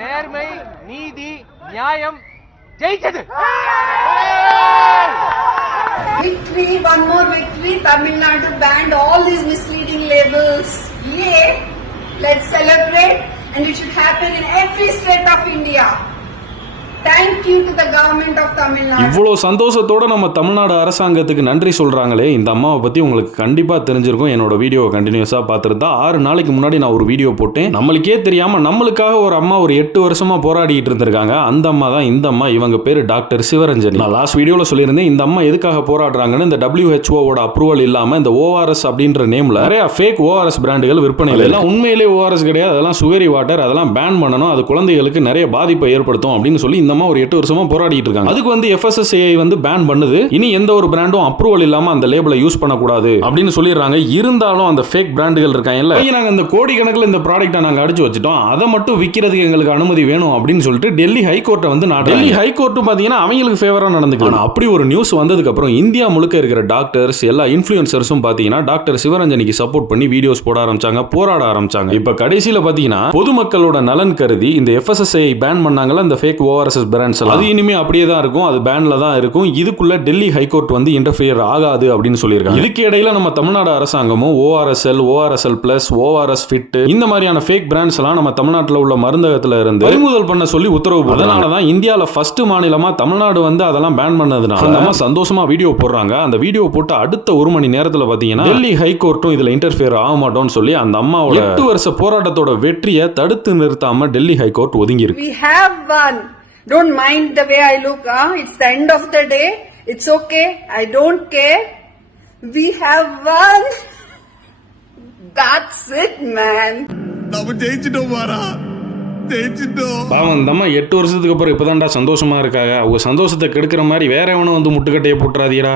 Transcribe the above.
நேர்மை, நீதி, நியாயம் ஜெயிச்சது. Victory, one more victory. Tamil Nadu banned all these misleading labels. Yay! Let's celebrate, and it should happen in every state of India. Thank you to the government of Tamil Nadu. இவ்வளோ சந்தோஷத்தோட நம்ம தமிழ்நாடு அரசாங்கத்துக்கு நன்றி சொல்றாங்களே, இந்த அம்மாவை பத்தி உங்களுக்கு கண்டிப்பா தெரிஞ்சிருக்கும். என்னோட வீடியோவை கண்டினியூஸா பார்த்துட்டு தான் 6 நாளைக்கு முன்னாடி நான் ஒரு வீடியோ போட்டேன். நம்மளுக்கே தெரியாம நம்மளுக்காக ஒரு அம்மா ஒரு 8 வருஷமா போராடிட்டு இருந்திருக்காங்க. அந்த அம்மா தான் இந்த அம்மா. இவங்க பேரு டாக்டர் சிவரஞ்சனி. நான் லாஸ்ட் வீடியோல சொல்லியிருந்தேன் இந்த அம்மா எதுக்காக போராடுறாங்கன்னு. இந்த WHO அப்ரூவல் இல்லாம இந்த ORS அப்படின்ற நேம்ல நிறைய ஃபேக் ORS பிராண்டுகள் விற்பனையில் எல்லாம் உண்மையிலே ORS கிடையாது, அதெல்லாம் சுகரி வாட்டர், அதெல்லாம் பேன் பண்ணணும், அது குழந்தைகளுக்கு நிறைய பாதிப்பை ஏற்படுத்தும் அப்படின்னு சொல்லி இந்த அம்மா ஒரு 8 வருஷமா போராடிட்டு இருக்காங்க. அதுக்கு வந்து FSSAI வந்து பேன் பண்ணுது. இனி எந்த ஒரு பிராண்டும் அப்ரூவல் இல்லாம அந்த லேபிளை யூஸ் பண்ணக்கூடாது அப்படின்னு சொல்லிடுறாங்க. இருந்தாலும் அந்த ஃபேக் பிராண்டுகள் இருக்காங்கல்ல, நாங்க இந்த கோடிக்கணக்கில் இந்த ப்ராடக்ட்டை நாங்க அடிச்சு வச்சுட்டோம், அதை மட்டும் விற்கிறதுக்கு எங்களுக்கு அனுமதி வேணும் அப்படின்னு சொல்லிட்டு டெல்லி ஹைகோர்ட்டை வந்து டெல்லி ஹைகோர்ட்டும் பாத்தீங்கன்னா அவங்களுக்கு ஃபேவரா நடந்துக்கலாம். அப்படி ஒரு நியூஸ் வந்ததுக்கு அப்புறம் இந்தியா முழுக்க இருக்கிற டாக்டர்ஸ் எல்லா இன்ஃப்ளூயன்சர்ஸும் பாத்தீங்கன்னா டாக்டர் சிவரஞ்சனிக்கு சப்போர்ட் பண்ணி வீடியோஸ் போட ஆரம்பிச்சாங்க, போராட ஆரம்பிச்சாங்க. இப்ப கடைசியில பாத்தீங்கன்னா பொதுமக்களோட நலன் கருதி இந்த FSSAI பேன் பண்ணாங்கல்ல இந்த ஃபேக் ORS பிராண்ட்ஸ், அது இனிமே அப்படியே தான் இருக்கும், அது பேன்ல தான் இருக்கும். இதுக்குள்ள டெல்லி ஹைகோர்ட் வந்து இன்டர்ஃபியர் ஆகாது அப்படின்னு சொல்லியிருக்காங்க. இதுக்கு இடையில நம்ம தமிழ்நாடு அரசாங்கமும் ORSL பிளஸ் ORS ஃபிட் இந்த மாதிரியான ஃபேக் பிராண்ட்ஸ் எல்லாம் நம்ம தமிழ்நாட்டில் உள்ள மருந்தகத்துல இருந்து பறிமுதல் பண்ண சொல்லி உத்தரவு போடுறாங்க. அதனால தான் இந்தியால ஃபர்ஸ்ட் மாநிலமா தமிழ்நாடு வந்து அதெல்லாம் பேன் பண்ணதுனால நம்ம சந்தோஷமா வீடியோ போடுறாங்க. அந்த வீடியோ போட்டு அடுத்த 1 மணி நேரத்துல பாத்தீங்கன்னா டெல்லி ஹைகோர்ட்டும் இதுல இன்டர்ஃபியர் ஆக மாட்டோம்னு சொல்லி அந்த அம்மாவோட 8 வருஷ போராட்டத்தோட வெற்றியை தடுத்து நிறுத்தாம டெல்லி ஹைகோர்ட் ஒதுங்கி இருக்கு. We have won. Don't mind the way I look, It's the end of the day. It's okay. I don't care. We have won. That's it, man. நம்ம ஜெயிச்சிட்டோம் வாரா, ஜெயிச்சிட்டோம். பாவம் இந்த அம்மா 8 வருஷத்துக்கு அப்புறம் இப்பதான்டா சந்தோஷமா இருக்காங்க. அவங்க சந்தோஷத்தை கெடுக்கிற மாதிரி வேற எவனும் வந்து முட்டுக்கட்டையை போட்டுறாதீரா.